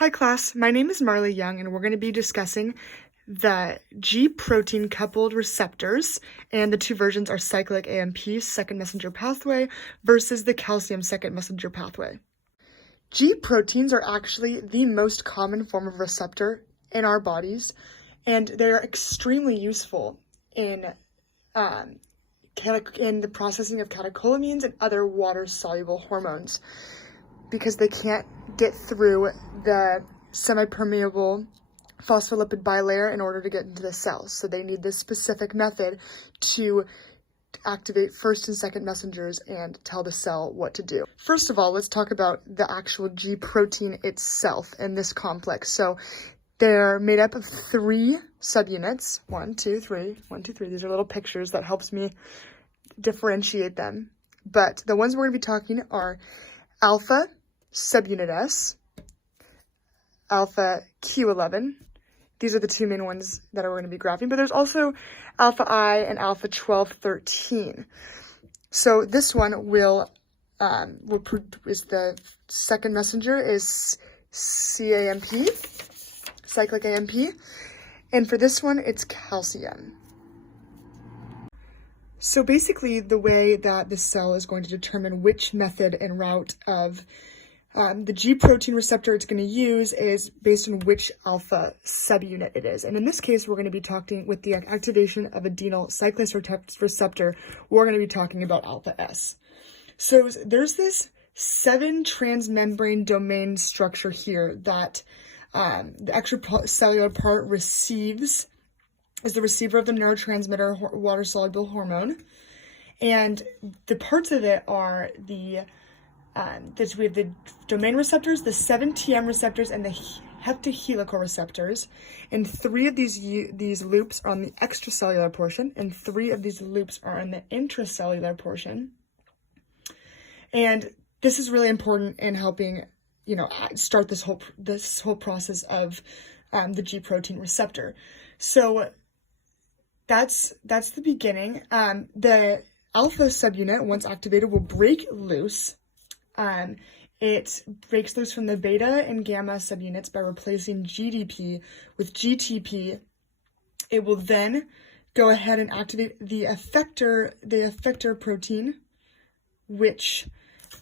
Hi class, my name is Marley Young and we're going to be discussing the G protein coupled receptors, and the two versions are cyclic AMP second messenger pathway versus the calcium second messenger pathway. G proteins are actually the most common form of receptor in our bodies, and they're extremely useful in the processing of catecholamines and other water-soluble hormones, because they can't get through the semi-permeable phospholipid bilayer in order to get into the cell. So they need this specific method to activate first and second messengers and tell the cell what to do. First of all, let's talk about the actual G protein itself in this complex. So they're made up of 3 subunits. 1, 2, 3. 1, 2, 3. These are little pictures that helps me differentiate them. But the ones we're going to be talking are alpha subunit S, alpha Q11. These are the 2 main ones that we're going to be graphing, but there's also alpha I and alpha 1213. So this one is the second messenger is CAMP, cyclic AMP, and for this one it's calcium. So basically the way that the cell is going to determine which method and route of the G protein receptor it's going to use is based on which alpha subunit it is. And in this case, we're going to be talking with the activation of adenyl cyclase receptor. We're going to be talking about alpha S. So there's this 7 transmembrane domain structure here that the extracellular part receives, is the receiver of the neurotransmitter water-soluble hormone. And the parts of it are we have the domain receptors, the 7TM receptors, and the heptahelical receptors. And 3 of these loops are on the extracellular portion, and 3 of these loops are on the intracellular portion. And this is really important in helping, start this whole process of the G protein receptor. So that's the beginning. The alpha subunit, once activated, will break loose. It breaks loose from the beta and gamma subunits by replacing GDP with GTP. It will then go ahead and activate the effector protein, which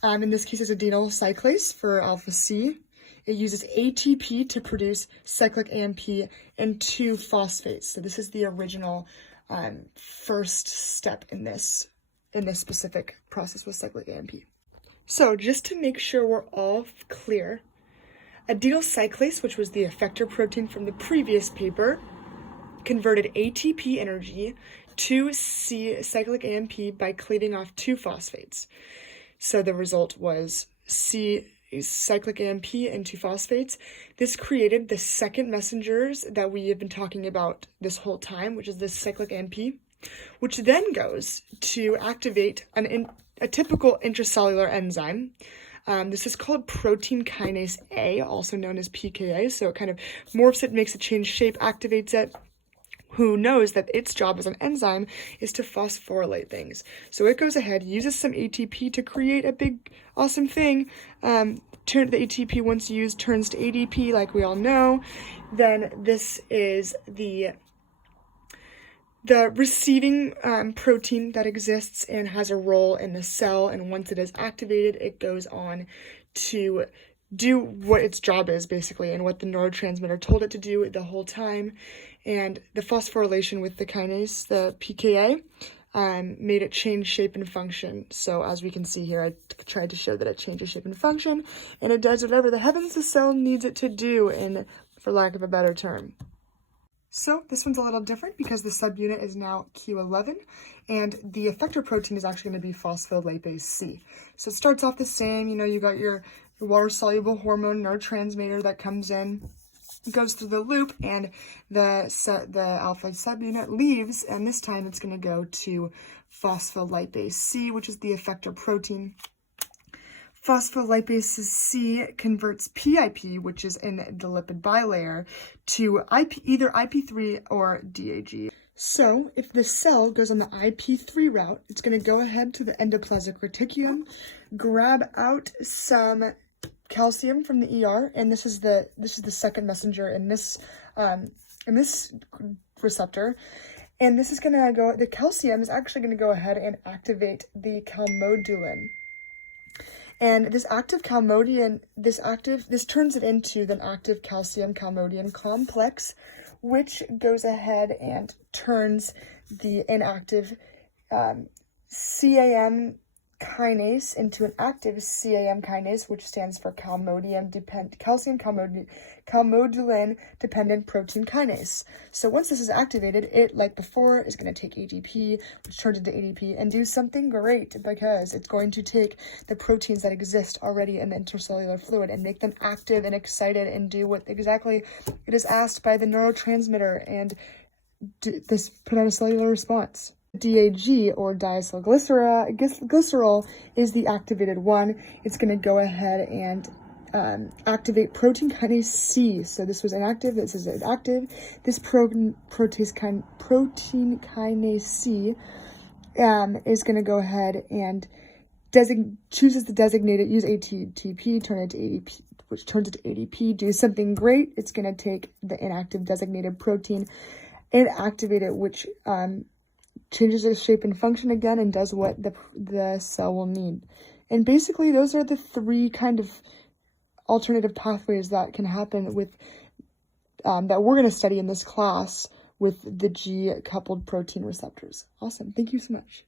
in this case is adenyl cyclase for alpha C. It uses ATP to produce cyclic AMP and 2 phosphates. So this is the original first step in this specific process with cyclic AMP. So just to make sure we're all clear, adenyl cyclase, which was the effector protein from the previous paper, converted ATP energy to cyclic AMP by cleaving off 2 phosphates. So the result was cyclic AMP and 2 phosphates. This created the second messengers that we have been talking about this whole time, which is the cyclic AMP, which then goes to activate a typical intracellular enzyme. This is called protein kinase A, also known as PKA. So it kind of morphs it, makes it change shape, activates it. Who knows that its job as an enzyme is to phosphorylate things. So it goes ahead, uses some ATP to create a big, awesome thing. The ATP, once used, turns to ADP, like we all know. Then this is the receiving protein that exists and has a role in the cell, and once it is activated, it goes on to do what its job is, basically, and what the neurotransmitter told it to do the whole time. And the phosphorylation with the kinase, the PKA, made it change shape and function. So as we can see here, I tried to show that it changes shape and function, and it does whatever the heavens the cell needs it to do, for lack of a better term. So this one's a little different because the subunit is now Q11, and the effector protein is actually going to be phospholipase C. So it starts off the same, you got your water-soluble hormone neurotransmitter that comes in, goes through the loop, and the alpha subunit leaves, and this time it's going to go to phospholipase C, which is the effector protein. Phospholipase C converts PIP, which is in the lipid bilayer, to either IP3 or DAG. So if the cell goes on the IP3 route, it's going to go ahead to the endoplasmic reticulum, grab out some calcium from the ER, and this is the second messenger in this receptor. And this is gonna go, the calcium is actually gonna go ahead and activate the calmodulin. And this active calmodium, this turns it into the active calcium calmodium complex, which goes ahead and turns the inactive CAM kinase into an active CAM kinase, which stands for calcium calmodulin dependent protein kinase. So once this is activated, it, like before, is going to take ADP, which turns into ADP, and do something great, because it's going to take the proteins that exist already in the intercellular fluid and make them active and excited and do what exactly it is asked by the neurotransmitter, and put out a cellular response. DAG, or diacylglycerol, is the activated one. It's going to go ahead and activate protein kinase C. So this was inactive, this is active. This protein kinase C is going to go ahead and chooses the designated, use ATP, turn it to ADP, which turns it to ADP, do something great. It's going to take the inactive designated protein and activate it, which changes its shape and function again and does what the cell will need. And basically, those are the three kind of alternative pathways that can happen with, that we're going to study in this class with the G-coupled protein receptors. Awesome. Thank you so much.